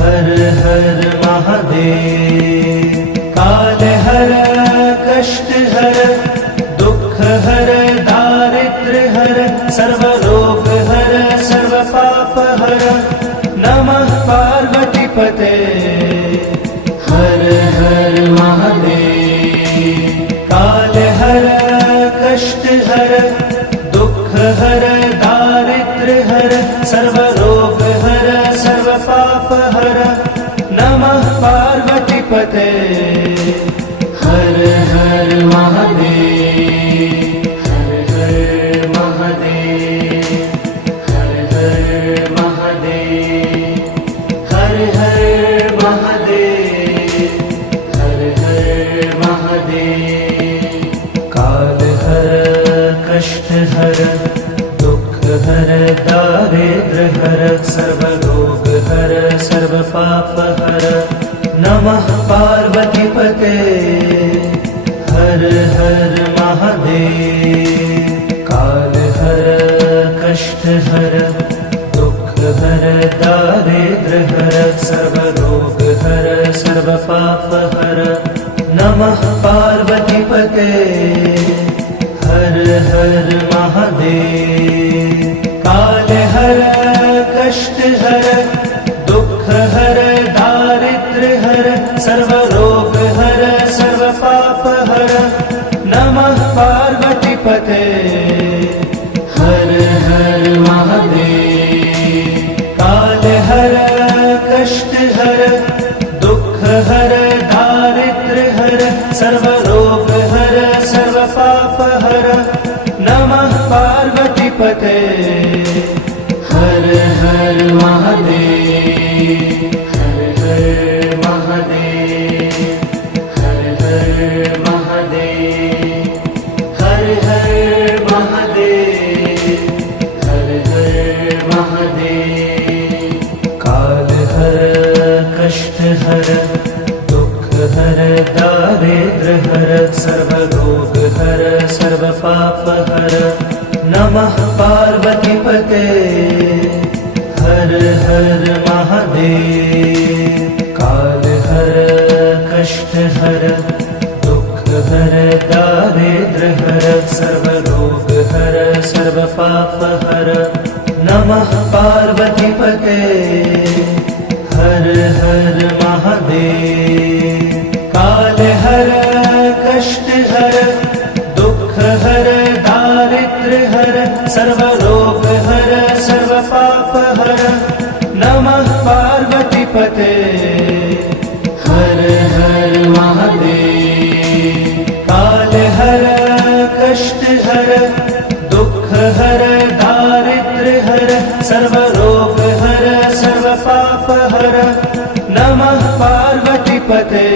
हर हर महादेव। काल हर कष्ट हर दुख हर दारिद्र्य हर सर्व रोग हर सर्व पाप हर नमः पार्वती पते। हर हर महादेव। काल हर कष्ट हर दुख हर दारिद्र्य हर सर्व रोग हर सर्व पाप हर नमः पार्वती पते। हर हर महादेव। हर हर महादेव। हर हर महादेव। हर हर महादेव। हर हर महादेव। काल हर कष्ट हर दुख हर दारिद्र्य हर सर्व रोग हर सर्व पाप हर नमः पार्वती पते। हर हर महादेव। काल हर कष्ट हर दुख हर दारिद्र्य हर सर्व रोग हर सर्व पाप हर नमः पार्वती पते। हर हर महादेव। काल हर कष्ट हर दुख हर दारिद्र्य हर सर्व रोग हर सर्व पाप हर नमः पार्वती पते। हर हर महादेव। काल हर कष्ट हर दुख हर दारिद्र्य हर सर्व रोग हर सर्व पाप हर नमः पार्वती पते। हर हर महादेव। हर हर महादेव। हर हर महादेव। हर हर महादेव। हर हर महादेव। काल हर कष्ट हर दुख हर दारिद्र्य हर सर्व रोग हर सर्व पाप हर नमः पार्वती पते। हर हर महादेव। काल हर कष्ट हर दुख हर दारिद्र्य हर सर्व रोग हर सर्व पाप हर नमः पार्वती पते। हर हर महादेव। काल हर कष्ट हर दुख हर दारिद्र्य हर सर्व रोग हर सर्व पाप हर नमः पार्वती पते। हर हर महादेव। काल हर कष्ट हर दुख हर दारिद्र्य हर सर्व रोग हर सर्व पाप हर नमः पार्वती पते।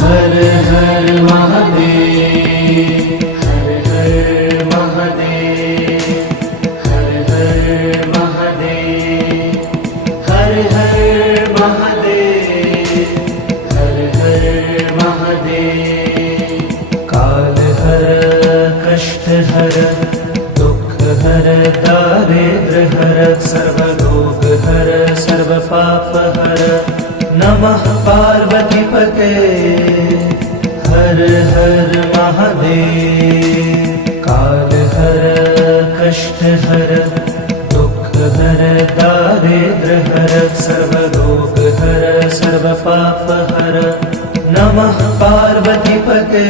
हर हर महादेव। हर हर महादेव। हर हर महादेव। हर हर महादेव। हर हर महादेव। काल हर कष्ट हर दुख हर दारिद्र्य हर सर्व रोग हर सर्व पाप हर नमः पार्वती पते। हर हर महादेव। काल हर कष्ट हर दुख हर दारिद्र्य हर सर्व रोग हर सर्व पाप हर नमः पार्वती पते।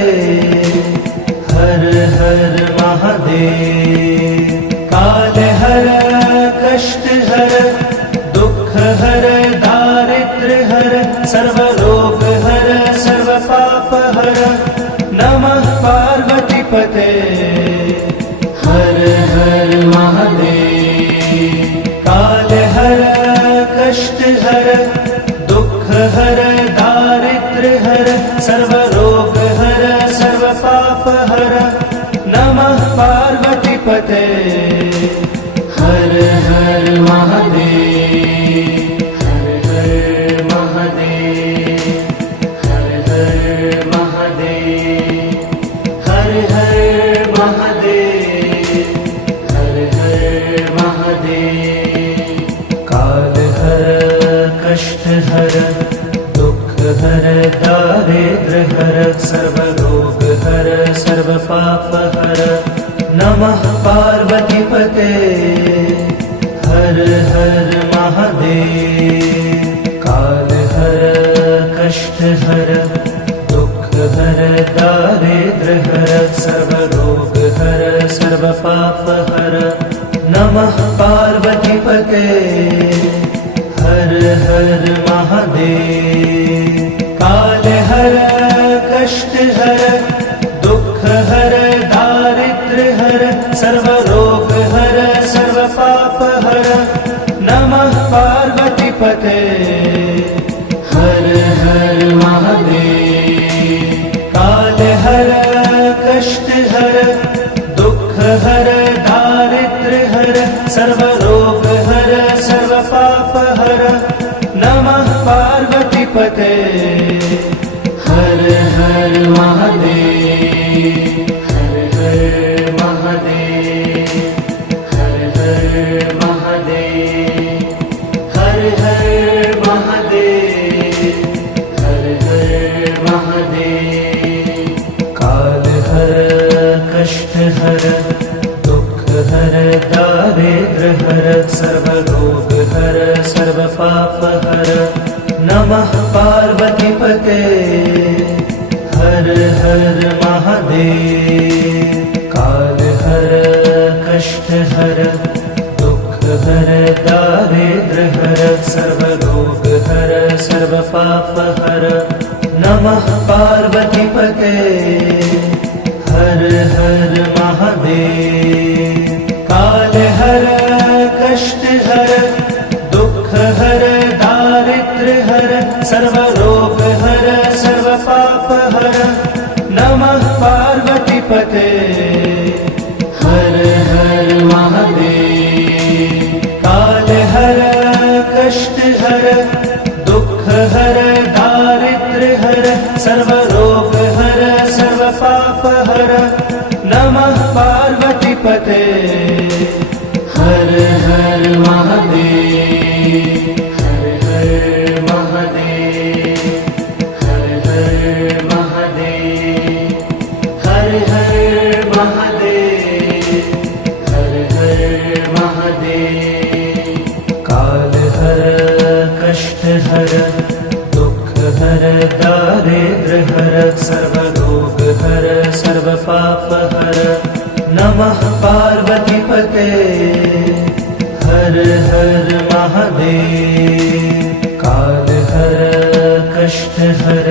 हर हर महादेव। काल हर कष्ट हर दुख हर दारिद्र्य हर सर्व रोग हर सर्व पाप हर नमः पार्वती पते। हर हर महादेव। काल हर कष्ट हर दुख हर दारिद्र्य हर सर्व रोग हर सर्व पाप हर नमः पार्वती पते। हर हर महादेव। हर हर महादेव। पते हर हर महादेव। काल हर कष्ट हर दुख हर दारिद्र हर सर्व रोग हर सर्व पाप हर। नमः पार्वती पते हर हर महादेव। काल हर कष्ट हर दुख हर दारिद्र हर सर्व रोग हर सर्व पाप हर। नमः पार्वती पते हर हर महादेव। काल हर कष्ट हर दुख हर दारिद्र हर सर्व रोग हर सर्व पाप हर। नमः पार्वती पते हर हर महादेव। हर हर महादेव। हर हर महादेव। हर हर महादेव। हर हर महादेव। काल हर कष्ट हर दुख हर दारिद्र हर सर्व रोग हर सर्व पाप हर। नमः पार्वती पते हर हर महादेव। काल हर कष्ट हर दुख हर दारिद्र हर सर्व रोग हर सर्व पाप हर। नमः पार्वती पते हर हर महादेव। काल हर कष्ट हर दुख हर दारिद्र हर सर्व रोग हर सर्व पाप हर। नमः पार्वती पते हर हर महादेव। काल हर कष्ट हर दुख हर दारिद्र हर सर्व रोग हर सर्व पाप हर। नमः पार्वती पते हर हर महादेव। हर हर महादेव। हर हर महादेव। हर हर महादेव। हर हर महादेव। काल हर कष्ट हर दुख हर दारिद्र हर सर्व रोग हर सर्व पाप हर। नमः पार्वती पते हर हर महादेव। काल हर कष्ट हर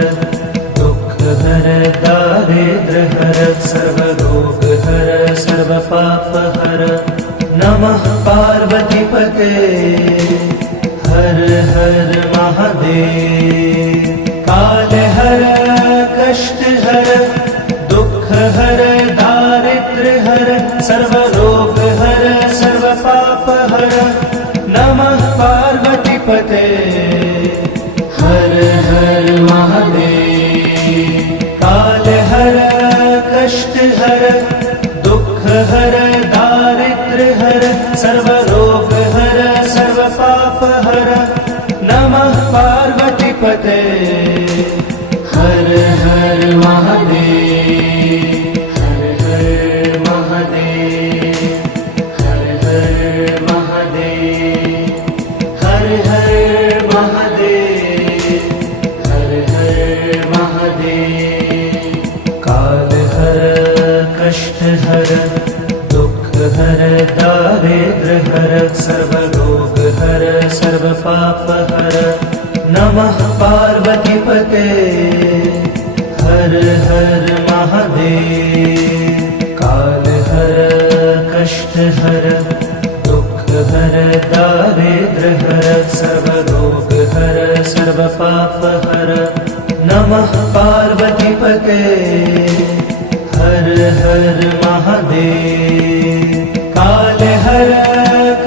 दुख हर दारिद्र हर सर्व रोग हर सर्व पाप हर। नमः पार्वती पते हर हर महादेव। काल हर कष्ट हर दुख हर दारिद्र हर सर्व रोग हर सर्व पाप हर। नमः पार्वती पते हर हर महादेव। काल हर कष्ट हर दुख हर दारिद्र हर सर्व रोग हर सर्व पाप हर। नमः पार्वती पते हर हर महादेव। हर हर महादेव। हर हर महादेव। हर हर महादेव। हर हर महादेव। काल हर कष्ट हर दुख हर दारिद्र हर सर्व रोग हर सर्व पाप हर। नमः पार्वती पते हर हर महादेव। काल हर कष्ट हर दुख हर दारिद्र हर सर्व रोग हर सर्व पाप हर। नमः पार्वती पते हर हर महादेव। काल हर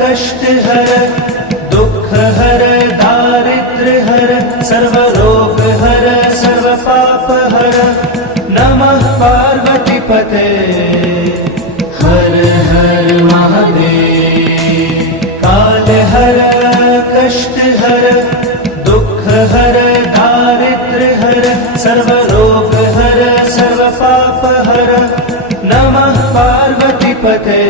कष्ट हर दुख हर दारिद्र हर सर्व रोग हर सर्व पाप हर। नमः पार्वती पते हर हर महादेव। काल हर कष्ट हर दुख हर दारिद्र हर सर्व रोग हर सर्व पाप हर। नमः पार्वती पते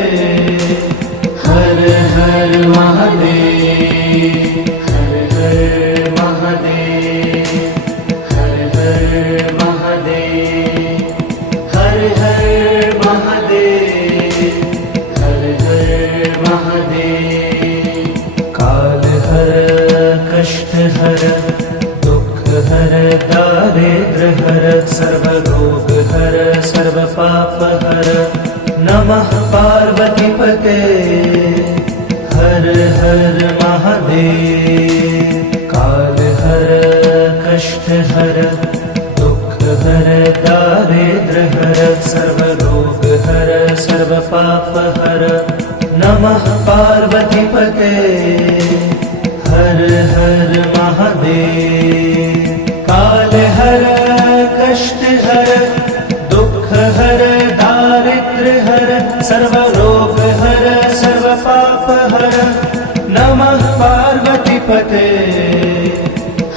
हर दारिद्र्य हर सर्वरोग हर सर्वपाप हर नमः पार्वतीपते हर हर महादेव काल हर कष्ट हर दुख हर दारिद्र्य हर सर्वरोग हर सर्वपाप हर नमः पार्वतीपते हर हर महादेव काल हर कष्ट हर दुख हर दारिद्र्य हर सर्वरोग हर सर्वपाप हर नमः पार्वतीपते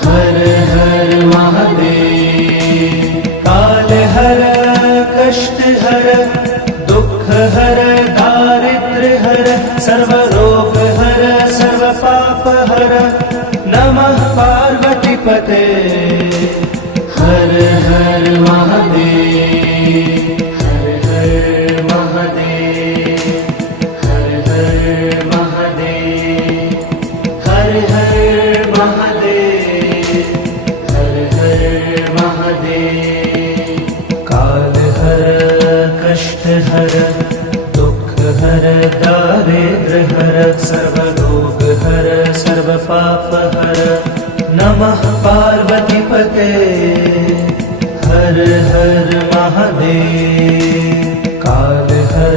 हर हर महादेव काल हर कष्ट हर दुख हर दारिद्र्य हर सर्वरोग हर सर्वपाप हर नमः पार्वतीपते हर हर महादेव हर हर महादेव हर हर महादेव हर हर महादेव हर हर महादेव काल हर कष्ट हर दुख हर दारिद्र्य हर सर्वरोग हर सर्वपाप हर नमः पार्वतीपते हर हर महादेव काल हर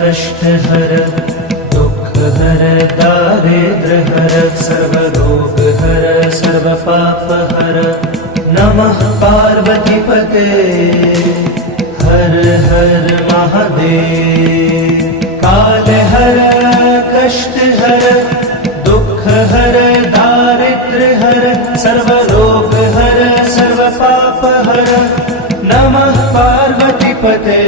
कष्ट हर दुख हर दारिद्र्य हर सर्वरोग हर सर्वपाप हर नमः पार्वतीपते हर हर महादेव काल हर कष्ट हर दुख हर दारिद्र्य हर सर्वरोग हर सर्वपाप हर नमः पार्वतीपते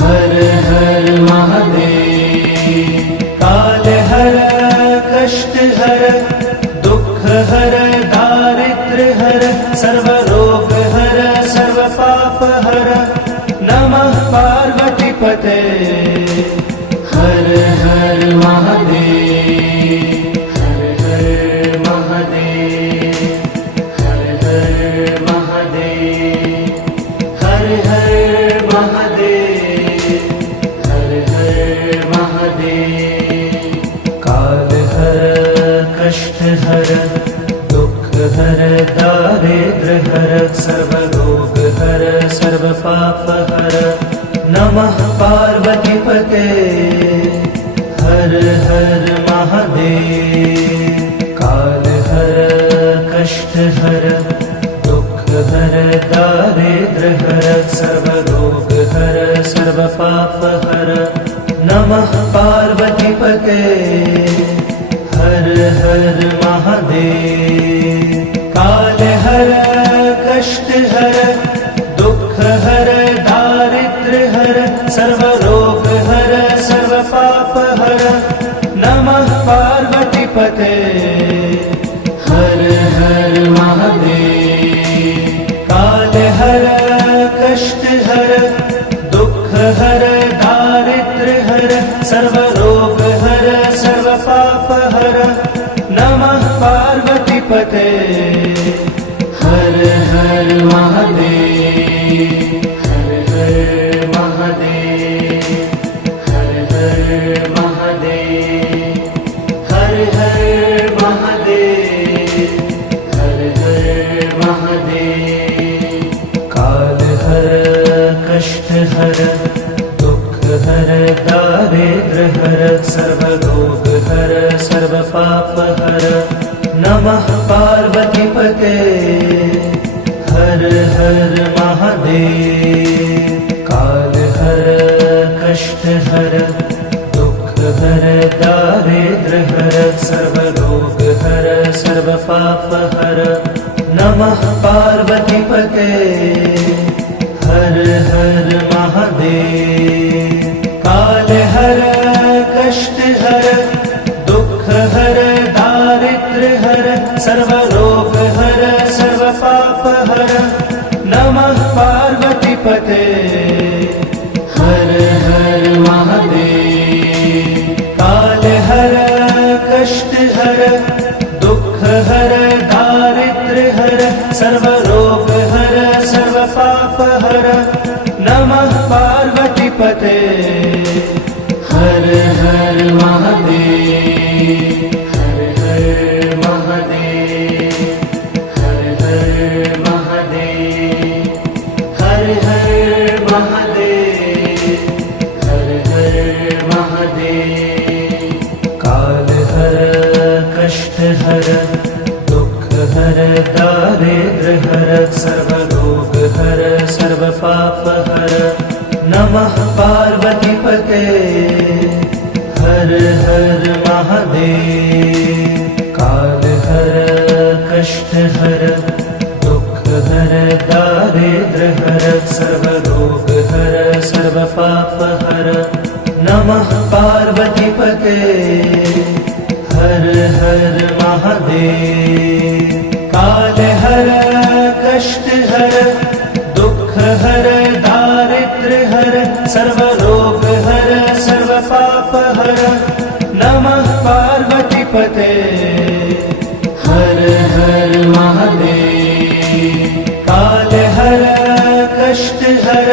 हर हर महादेव काल हर कष्ट हर दुख हर दारिद्र्य हर सर्वरोग हर सर्वपाप हर नमः पार्वतीपते हर हर महादेव हर हर महादेव हर हर महादेव हर हर महादेव हर हर महादेव काल हर कष्ट हर दुख हर दारिद्र्य हर सर्वरोग हर सर्वपाप हर नमः पार्वतीपते हर हर महादेव काल हर कष्ट हर दुख हर दारिद्र्य हर सर्वरोग हर सर्वपाप हर नमः पार्वतीपते हर हर महादेव काल हर कष्ट हर दुख हर दारिद्र्य हर सर्वरोग हर सर्वपाप हर नमः पार्वतीपते हर हर महादेव काल हर कष्ट हर दुख हर दारिद्र्य हर सर्वरोग हर सर्वपाप हर नमः पार्वतीपते हर हर महादेव हर हर महादेव हर हर महादेव हर हर महादेव हर हर महादेव काल हर कष्ट हर दुख हर दारिद्र्य हर सर्वरोग हर सर्वपाप हर नमः पार्वतीपते हर हर महादेव काल हर कष्ट हर दुख हर दारिद्र्य हर सर्वरोग हर सर्वपाप हर नमः पार्वतीपते हर हर महादेव काल हर कष्ट हर दुख हर दारिद्र्य हर सर्वरोग हर सर्वपाप हर नमः पार्वतीपते हर हर महादेव काल हर कष्ट हर दुख हर दारिद्र्य सर्व रोग हर सर्व पाप हर नमः पार्वती पते हर हर महादेव हर हर महादेव हर हर महादेव हर हर महादेव हर हर महादेव काल हर कष्ट हर दुख हर दारिद्र हर सर्व रोग हर सर्व पाप हर नमः पार्वती पते हर हर महादेव काल हर कष्ट हर दुख हर दारिद्र हर सर्व रोग हर सर्व पाप हर नमः पार्वती पते हर हर महादेव काल हर कष्ट हर दुख हर दारिद्र हर सर्व रोग हर सर्व पाप हर नमः पार्वती पते हर हर महादेव काल हर कष्ट हर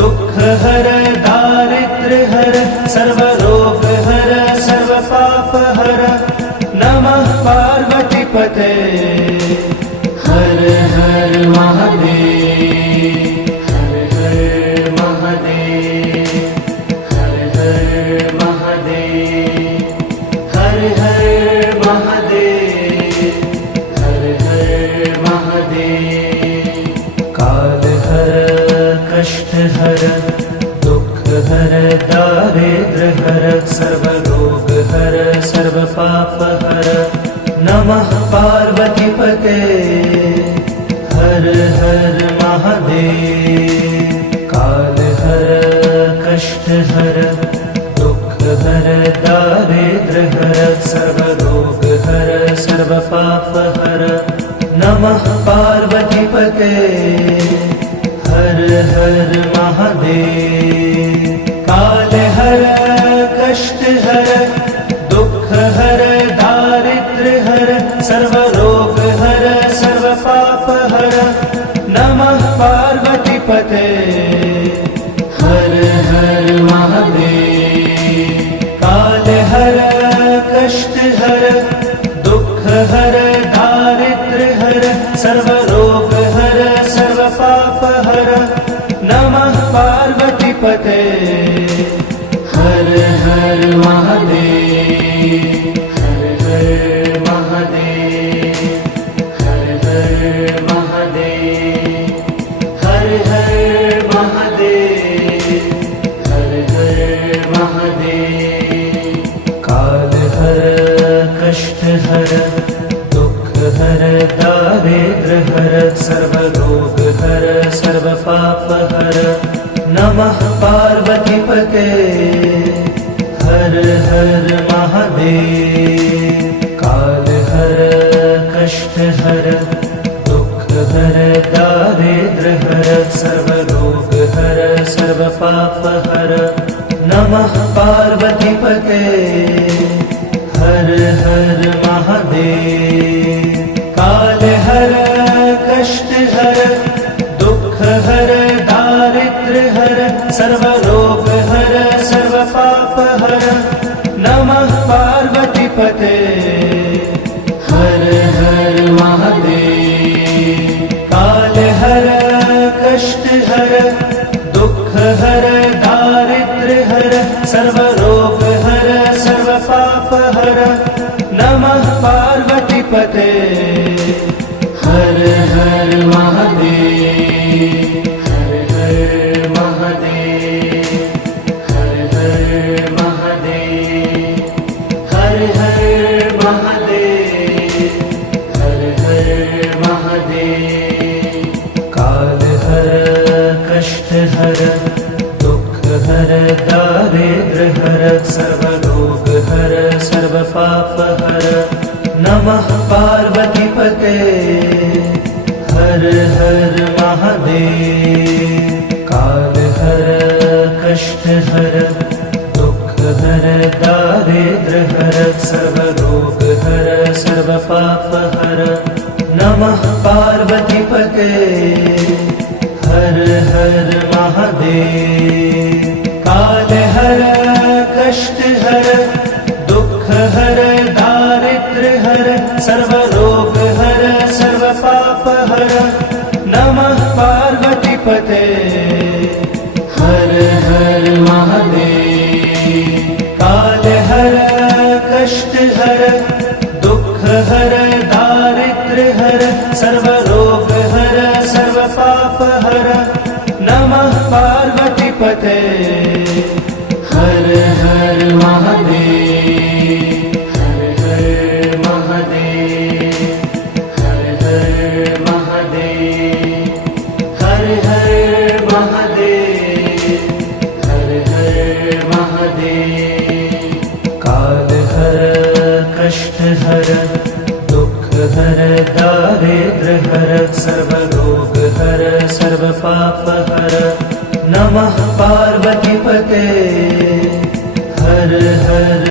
दुख हर दारिद्र हर सर्व रोग हर सर्व पाप हर नमः पार्वती पते हर हर महादेव हर हर महादेव हर हर महादेव हर हर महादेव हर हर महादेव काल हर कष्ट हर दुख हर दारिद्र हर सर्व रोग हर सर्व पाप हर नमः पार्वती पते हर हर महादेव काल हर कष्ट हर दुख हर दारिद्र हर सर्व रोग हर सर्व पाप हर नमः पार्वती पते हर हर महादेव काल हर कष्ट हर दुख हर दारिद्र हर सर्व रोग हर सर्व पाप हर नमः पार्वती पते हर हर महादेव काल हर कष्ट हर दुख हर दारिद्र हर सर्व रोग हर सर्व पाप हर नमः पार्वती पते हर हर महादेव हर हर महादेव हर हर महादेव हर हर महादेव हर हर महादेव काल हर कष्ट हर दुख हर दारिद्र हर सर्व रोग हर सर्व पाप हर नमः पार्वती पते हर हर महादेव काल हर कष्ट हर दुख हर दारिद्र हर सर्व रोग हर सर्व पाप हर नमः पार्वती पते हर हर महादेव काल हर कष्ट हर दुख हर दारिद्र हर सर्व रोग हर सर्व पाप हर नमः पार्वती पते हर हर महादेव काल हर कष्ट हर दुख हर दारिद्र हर सर्व रोग हर सर्व पाप हर नमः पार्वती पते हर हर महादेव हर हर महादेव हर हर महादेव हर हर महादेव हर हर महादेव काल हर कष्ट हर दुख हर दारिद्र हर सर्व रोग हर सर्व पाप हर नमः पार्वती पते हर हर महादेव काल हर कष्ट हर दुख हर दारिद्र हर सर्व रोग हर सर्व पाप हर नमः पार्वतीपते हर हर महादेव। काल हर कष्ट हर दुख हर दारिद्र्य हर सर्व रोग हर सर्व पाप हर नमः पार्वतीपते हर हर महादेव। काल हर कष्ट हर दुख हर दारिद्र्य हर सर्व रोग हर सर्व पाप हर नमः पार्वतीपते हर हर महादेव। हर हर महादेव हर हर महादेव। हर हर महादेव हर हर महादेव। काल हर कष्ट हर दुख हर दारिद्र्य हर सर्व रोग हर सर्व पाप हर नमः पार्वतीपते हर हर